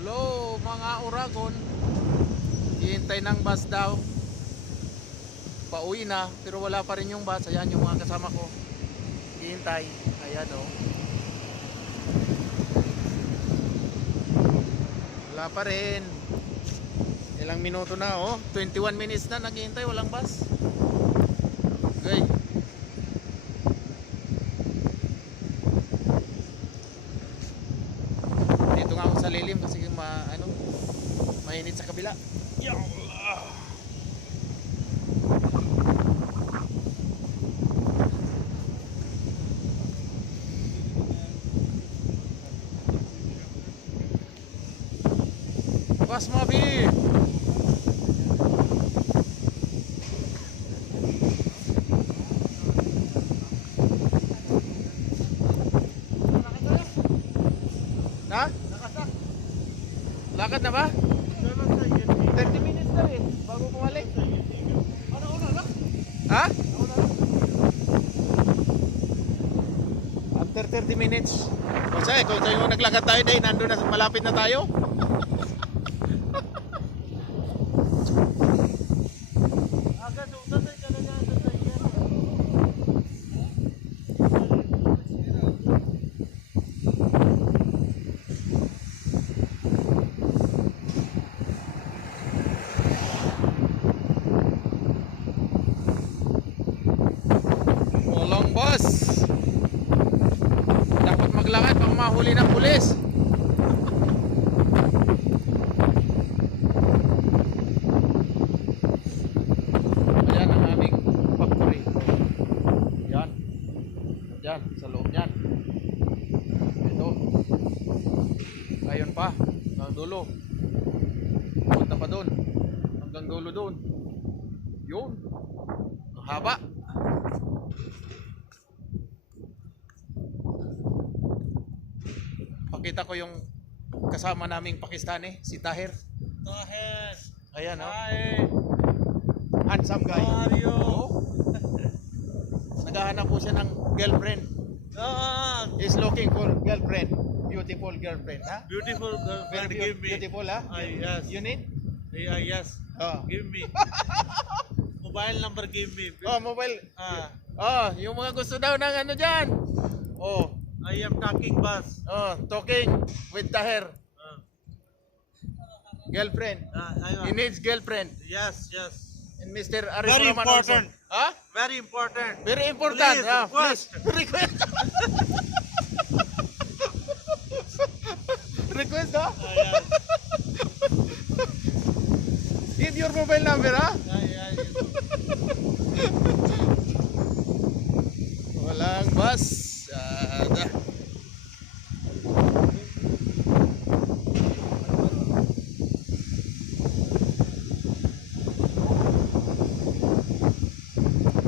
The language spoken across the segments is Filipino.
Hello mga Oragon, hihintay ng bus daw. Pauwi na pero wala pa rin yung bus. Ayan yung mga kasama ko, hihintay. Ayan o, wala pa rin. Ilang minuto na oh, 21 minutes na naghihintay, walang bus. Okay. Dito nga ako sa lilim kasi mainit sa kabila. Ya Allah. Basmati. Na? Lakad na ba? 30 minutes na rin bago bumalik. Ha? After 30 minutes. Kasi kung sa'yo naglakad tayo dahil nandun na, malapit na tayo. Walang bus. Dapat maglakad baka mahuli ng pulis. Ayan ang aming factory. Yan. Yan, sa loob yan. Ito. Ayun pa, hanggang dulo. Punta pa doon. Hanggang dulo doon. Yun. Ang haba. Pakita ko yung kasama naming Pakistani, si Tahir. Tahir. Ayan o. Hi. Handsome guy. How are you? Oo. Naghahanap po siya ng girlfriend. He's looking for girlfriend. Beautiful girlfriend, ha? Beautiful girlfriend, Very give me. beautiful, ha? Yes. You need? Yes. Oh. Give me. Mobile number give me. Oh, mobile. Ah, Oh, yung mga gusto daw ng ano dyan. Oh, I am talking bus. talking with Tahir. Girlfriend. He needs girlfriend. Yes, yes. And Mr. Arif Very Rahman important. also. Ha? Very important. Very important. Please, Yeah, request. please. Request. Request, ha? Yes. Give your mobile number, ha? Yes. Walang bus.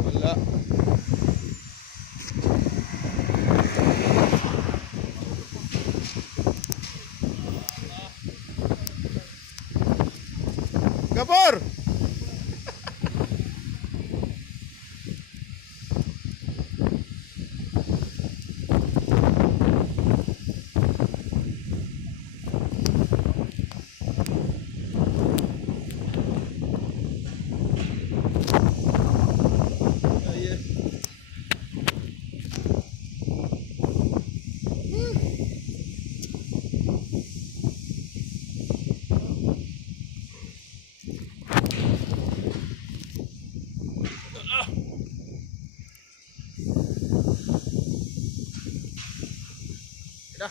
Wala. Gapor! Ida,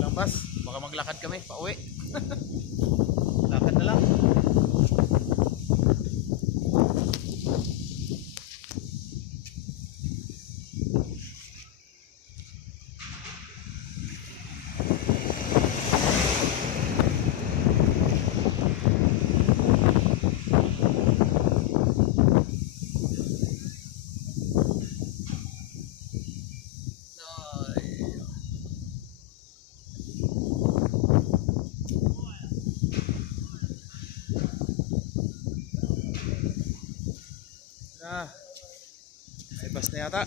lang bus. Baka maglakad kami pauwi. Lakad na lang. May bus na yata.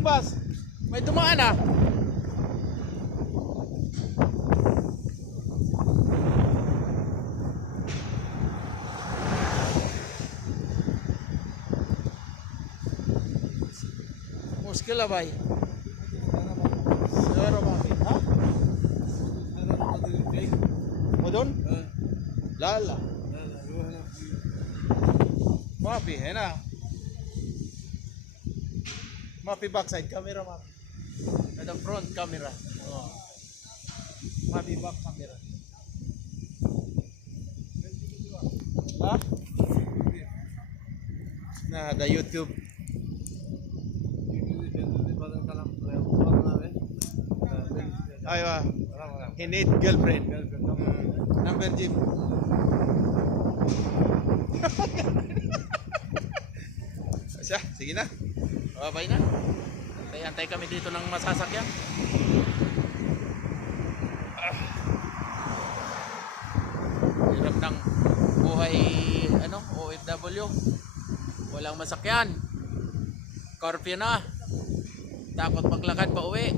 yung bus. May dumaan ah. Muskil abay. Siguro mami. Ha? Mo doon? Lala. Mapi, na. Mapi backside camera, mapi. Ada front camera. Oh. Mapi back camera. Ha? Nah, ada YouTube. Aywa. He need girlfriend. Number Jim. Siya, sige na. Babay na. Antay kami dito ng masasakyan. Hirap ng buhay OFW. Walang masakyan. Curfew na. Takot maglakad pa uwi.